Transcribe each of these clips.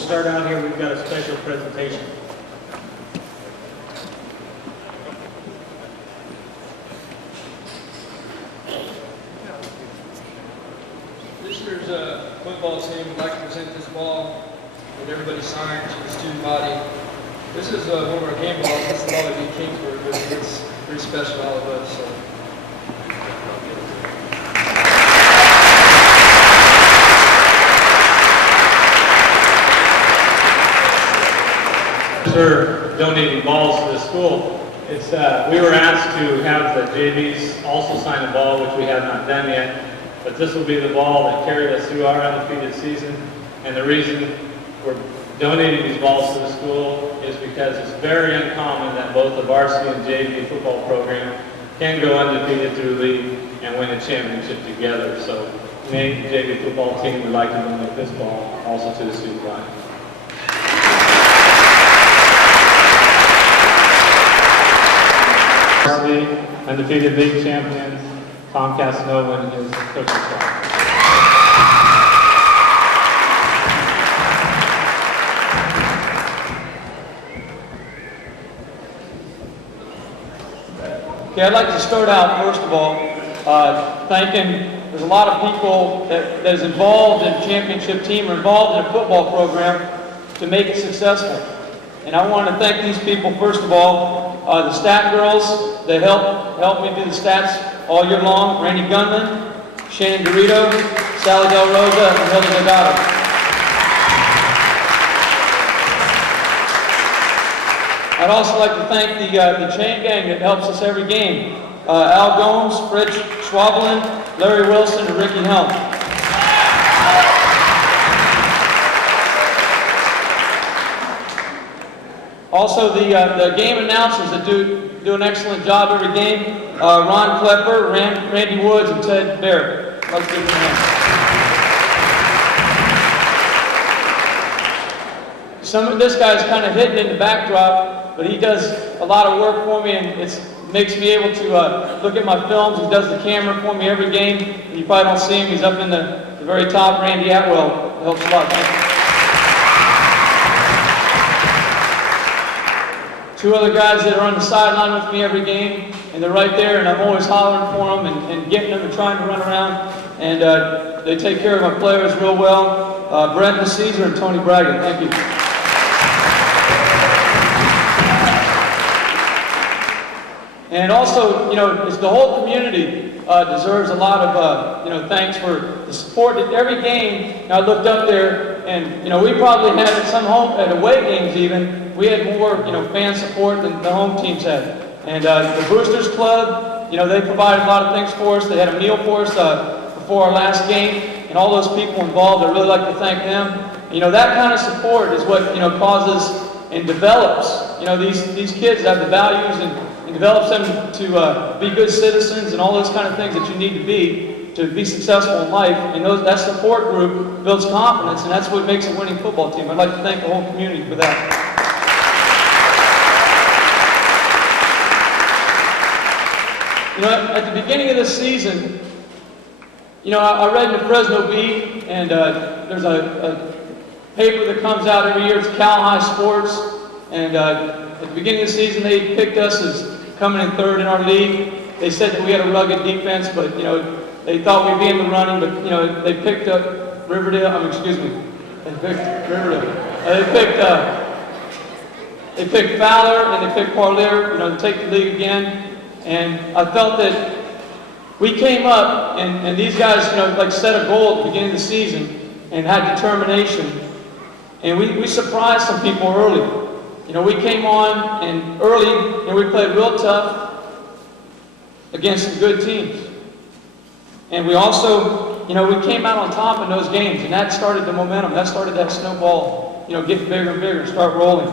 start out here, we've got a special presentation. This year's football team would like to present this ball that everybody signed to the student body. This is one of our game balls. This is the ball that beat Kingsburg. It's pretty special to all of us. So. For donating balls to the school. We were asked to have the JVs also sign a ball, which we have not done yet, but this will be the ball that carried us through our undefeated season. And the reason we're donating these balls to the school is because it's very uncommon that both the varsity and JV football program can go undefeated through league and win a championship together. So the Maine JV football team would like to donate this ball also to the student body. Undefeated league champions, Tom Casanova and his coaching staff. Okay, I'd like to start out, first of all, thanking, there's a lot of people that is involved in a championship team or involved in a football program to make it successful. And I want to thank these people, first of all, the stat girls that help me do the stats all year long, Randy Gunman, Shannon Dorito, Sally Del Rosa, and Hilda Delgado. I'd also like to thank the chain gang that helps us every game. Al Gomes, Rich Schwabelin, Larry Wilson, and Ricky Helm. Also, the game announcers that do an excellent job every game, Ron Klepper, Randy Woods, and Ted Barrett. Let's give them a hand. This guy's kind of hidden in the backdrop, but he does a lot of work for me, and it makes me able to look at my films. He does the camera for me every game. You probably don't see him. He's up in the very top. Randy Atwell helps a lot. Thank you. Two other guys that are on the sideline with me every game, and they're right there, and I'm always hollering for them and getting them and trying to run around, and they take care of my players real well. Brent Caesar and Tony Bragan, thank you. And also, it's the whole community deserves a lot of, thanks for the support at every game. I looked up there, and we probably had at away games even. We had more, fan support than the home teams had. And the Boosters Club, they provided a lot of things for us. They had a meal for us before our last game, and all those people involved, I'd really like to thank them. That kind of support is what, causes and develops, these kids have the values and develops them to be good citizens and all those kind of things that you need to be successful in life. And that support group builds confidence, and that's what makes a winning football team. I'd like to thank the whole community for that. At the beginning of this season, I read in the Fresno Bee, and there's a paper that comes out every year. It's Cal High Sports, and at the beginning of the season, they picked us as coming in third in our league. They said that we had a rugged defense, but they thought we'd be in the running. But they picked up Riverdale. They picked Riverdale. They picked Fowler and they picked Parlier. To take the league again. And I felt that we came up, and these guys, set a goal at the beginning of the season and had determination. And we surprised some people early. We came on and early, and we played real tough against some good teams. And we also, we came out on top in those games, and that started the momentum. That started that snowball, getting bigger and bigger and start rolling.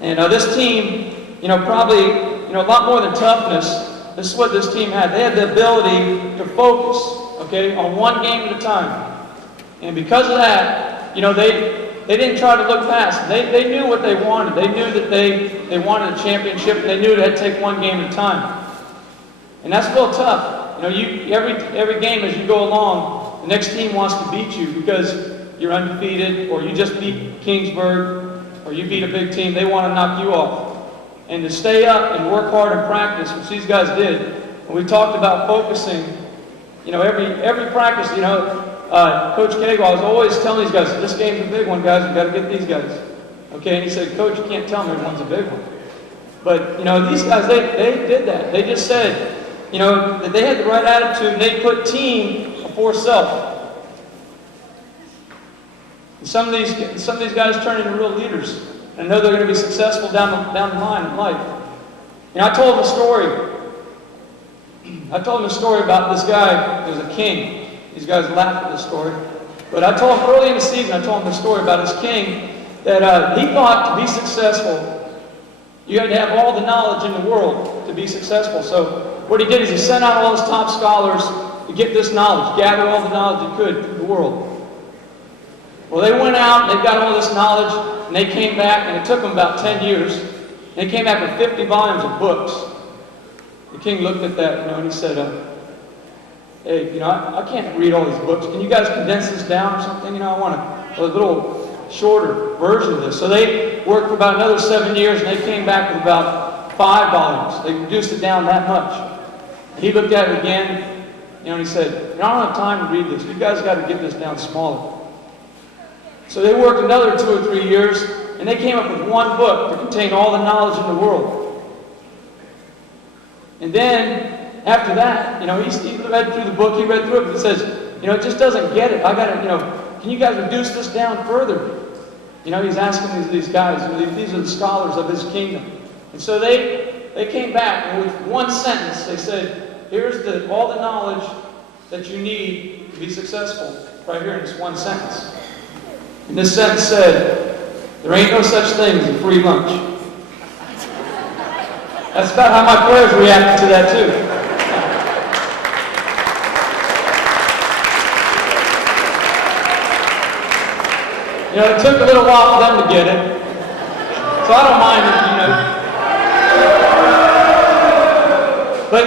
And this team, probably, a lot more than toughness. This is what this team had. They had the ability to focus, on one game at a time. And because of that, they didn't try to look past. They knew what they wanted. They knew that they wanted a championship, and they knew they had to take one game at a time. And that's real tough. Every game as you go along, the next team wants to beat you because you're undefeated, or you just beat Kingsburg, or you beat a big team, they want to knock you off. And to stay up and work hard and practice, which these guys did, and we talked about focusing, you know, every practice, you know, Coach Cagle was always telling these guys, this game's a big one, guys, we've got to get these guys. Okay, and he said, Coach, you can't tell me one's a big one. But, you know, these guys, they did that. They just said, you know, that they had the right attitude, and they put team before self. And some of these guys turn into real leaders. And I know they're going to be successful down the line in life. You know, I told them a story. I told them a story about this guy who was a king. These guys laugh at this story. But I told him early in the season, I told him the story about his king, that he thought to be successful, you had to have all the knowledge in the world to be successful. So what he did is he sent out all his top scholars to get this knowledge, gather all the knowledge he could in the world. Well, they went out, and they got all this knowledge, and they came back, and it took them about 10 years. They came back with 50 volumes of books. The king looked at that, you know, and he said, hey, you know, I can't read all these books. Can you guys condense this down or something? You know, I want a little shorter version of this. So they worked for about another 7 years, and they came back with about 5 volumes. They reduced it down that much. He looked at it again, you know, and he said, I don't have time to read this. You guys got to get this down smaller. So they worked another 2 or 3 years, and they came up with one book to contain all the knowledge in the world. And then, after that, you know, he read through the book, he read through it, but he says, you know, it just doesn't get it. I got to, you know, can you guys reduce this down further? You know, he's asking these guys, you know, these are the scholars of his kingdom. And so they came back, and with one sentence, they said, here's all the knowledge that you need to be successful, right here in this one sentence. And this sentence said, there ain't no such thing as a free lunch. That's about how my players reacted to that too. You know, it took a little while for them to get it. So I don't mind it, you know. But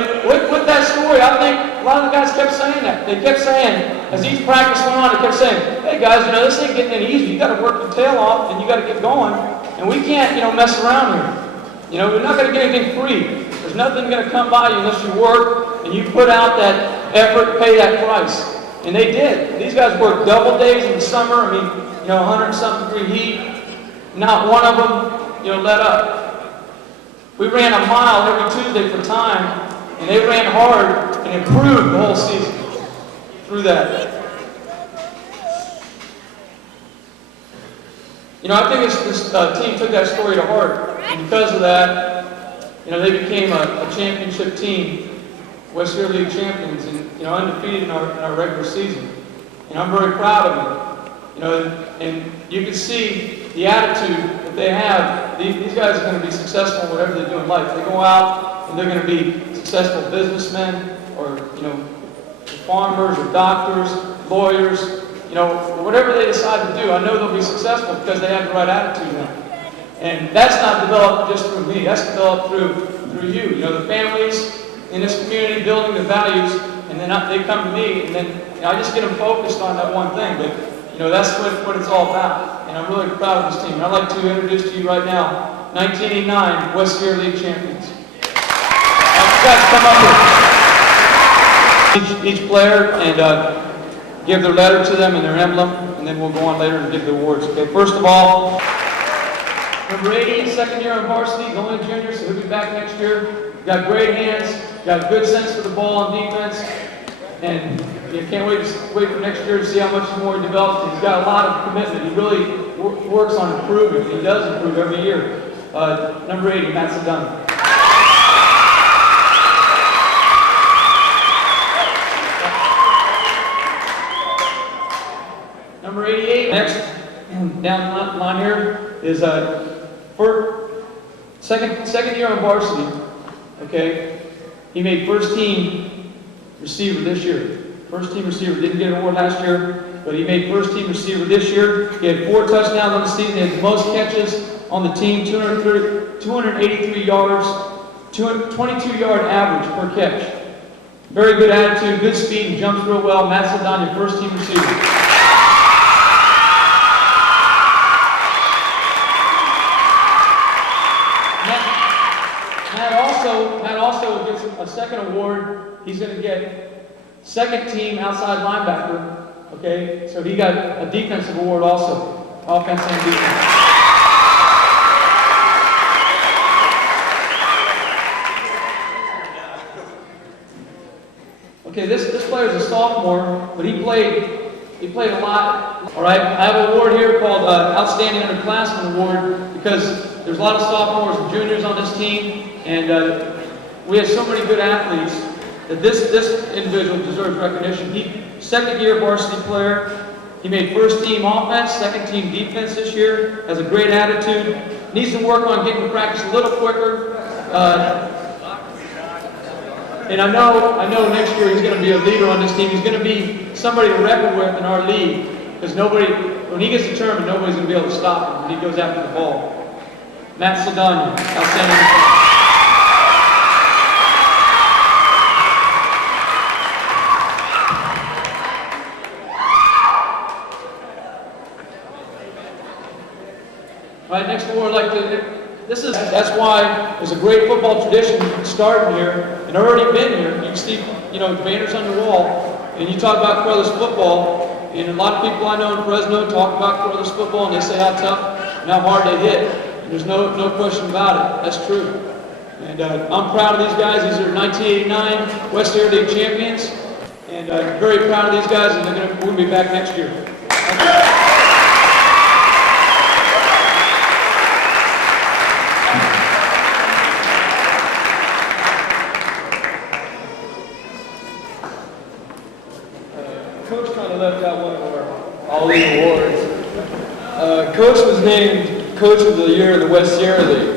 with that story, I think a lot of the guys kept saying that. They kept saying, as each practice went on, they kept saying, hey guys, you know, this ain't getting any easier. You got to work your tail off and you got to get going. And we can't, you know, mess around here. You know, we're not going to get anything free. There's nothing going to come by you unless you work and you put out that effort, pay that price. And they did. These guys worked double days in the summer. I mean, you know, 100-something degree heat. Not one of them, you know, let up. We ran a mile every Tuesday for time, and they ran hard and improved the whole season through that. You know, I think this team took that story to heart, and because of that, you know, they became a championship team, West Sierra League champions, and, you know, undefeated in our regular season. And I'm very proud of them. You know, and you can see the attitude that they have. These guys are going to be successful in whatever they do in life. They go out and they're going to be successful businessmen, or, you know, farmers or doctors, lawyers. You know, whatever they decide to do, I know they'll be successful because they have the right attitude now. And that's not developed just through me. That's developed through you. You know, the families in this community building the values, and then they come to me, and then, you know, I just get them focused on that one thing. But, you know, that's what it's all about. And I'm really proud of this team. And I'd like to introduce to you right now, 1989 West Sierra League champions. You guys come up here. Each player, and give their letter to them and their emblem, and then we'll go on later and give the awards. Okay, first of all, number 80, second year on varsity, he's only a junior, so he'll be back next year. Got great hands, got good sense for the ball on defense, and you can't wait for next year to see how much more he develops. He's got a lot of commitment. He really works on improving. He does improve every year. Number 80, Matt Sedano. Number 88, next down the line here is second year on varsity. Okay, he made first team receiver this year. First team receiver, didn't get an award last year, but he made first team receiver this year. He had 4 touchdowns on the season. He had the most catches on the team, 283 yards, 22-yard average per catch. Very good attitude, good speed, and jumps real well. Matt Sedano, first team receiver. Matt also gets a second award. He's going to get second team outside linebacker. Okay, so he got a defensive award also, offense and defense. Okay, this player is a sophomore, but he played a lot. All right, I have an award here called Outstanding Underclassmen Award because there's a lot of sophomores and juniors on this team, and we have so many good athletes that this individual deserves recognition. He second-year varsity player. He made first team offense, second team defense this year. Has a great attitude. Needs to work on getting to practice a little quicker. And I know next year he's going to be a leader on this team. He's going to be somebody to reckon with in our league. Because when he gets determined, nobody's going to be able to stop him when he goes after the ball. Matt Saldana, outstanding. All right, next award, that's why there's a great football tradition starting here, and already been here. You can see, the banners on the wall, and you talk about Carruthers football, and a lot of people I know in Fresno talk about Carruthers football, and they say how tough and how hard they hit. And there's no question about it. That's true. And I'm proud of these guys. These are 1989 West Air League champions, and I'm very proud of these guys, and we'll be back next year. Thank you. Coach kind of left out one of our all-league awards. Coach was named Coach of the Year in the West Sierra League.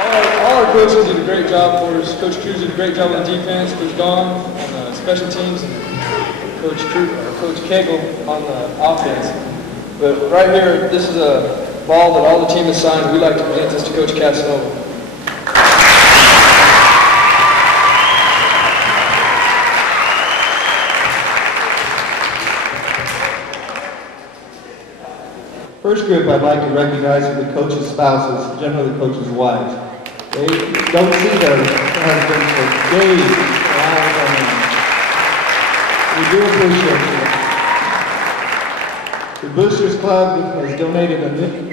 And, all our coaches did a great job for us. Coach Cruz did a great job on defense, Coach Don on special teams, and Coach Cagle on the offense. But right here, this is a ball that all the team has signed. We'd like to present this to Coach Casanova. First group I'd like to recognize are the coaches' spouses, generally the coaches' wives. They don't see their husbands for days or hours on end. We do appreciate it. The Boosters Club has donated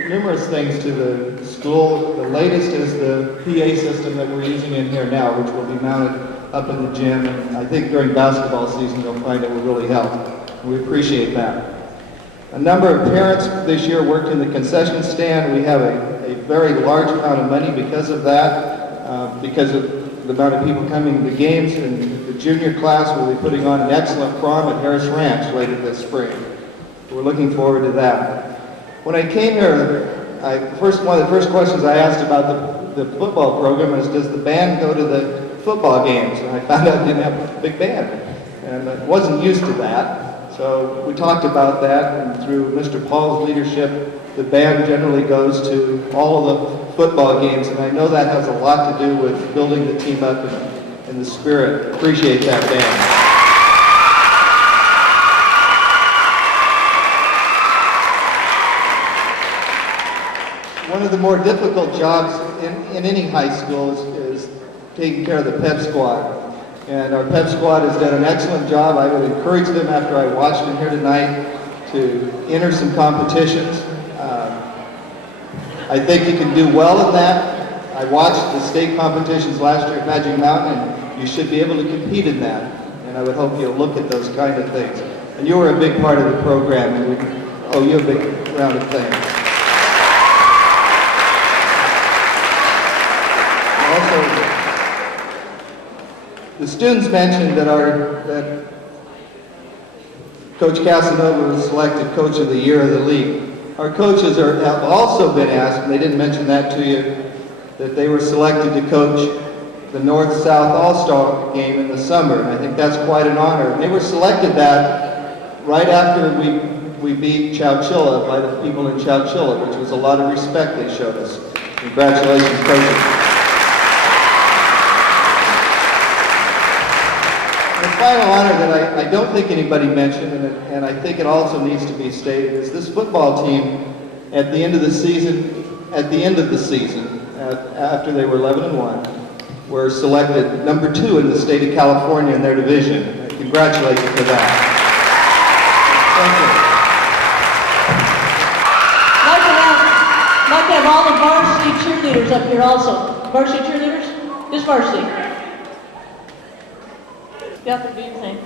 numerous things to the school. The latest is the PA system that we're using in here now, which will be mounted up in the gym. And I think during basketball season you'll find it will really help. And we appreciate that. A number of parents this year worked in the concession stand. We have a very large amount of money because of that, because of the amount of people coming to the games. And the junior class will be putting on an excellent prom at Harris Ranch later this spring. We're looking forward to that. When I came here, one of the first questions I asked about the football program is, does the band go to the football games? And I found out it didn't have a big band, and I wasn't used to that. So we talked about that, and through Mr. Paul's leadership, the band generally goes to all of the football games, and I know that has a lot to do with building the team up in the spirit. Appreciate that band. One of the more difficult jobs in any high school is taking care of the pep squad. And our pep squad has done an excellent job. I would encourage them, after I watched them here tonight, to enter some competitions. I think you can do well in that. I watched the state competitions last year at Magic Mountain, and you should be able to compete in that. And I would hope you'll look at those kind of things. And you were a big part of the program, and we owe you a big round of thanks. Also, the students mentioned that Coach Casanova was selected Coach of the Year of the league. Our coaches have also been asked, and they didn't mention that to you, that they were selected to coach the North-South All-Star game in the summer, and I think that's quite an honor. And they were selected that right after we beat Chowchilla by the people in Chowchilla, which was a lot of respect they showed us. Congratulations, coaches. final honor that I don't think anybody mentioned, and I think it also needs to be stated, is this football team at the end of the season, after they were 11-1, were selected number 2 in the state of California in their division. I congratulate you for that. Thank you. Like to have all the varsity cheerleaders up here also. Varsity cheerleaders? Just varsity. Got the do you think?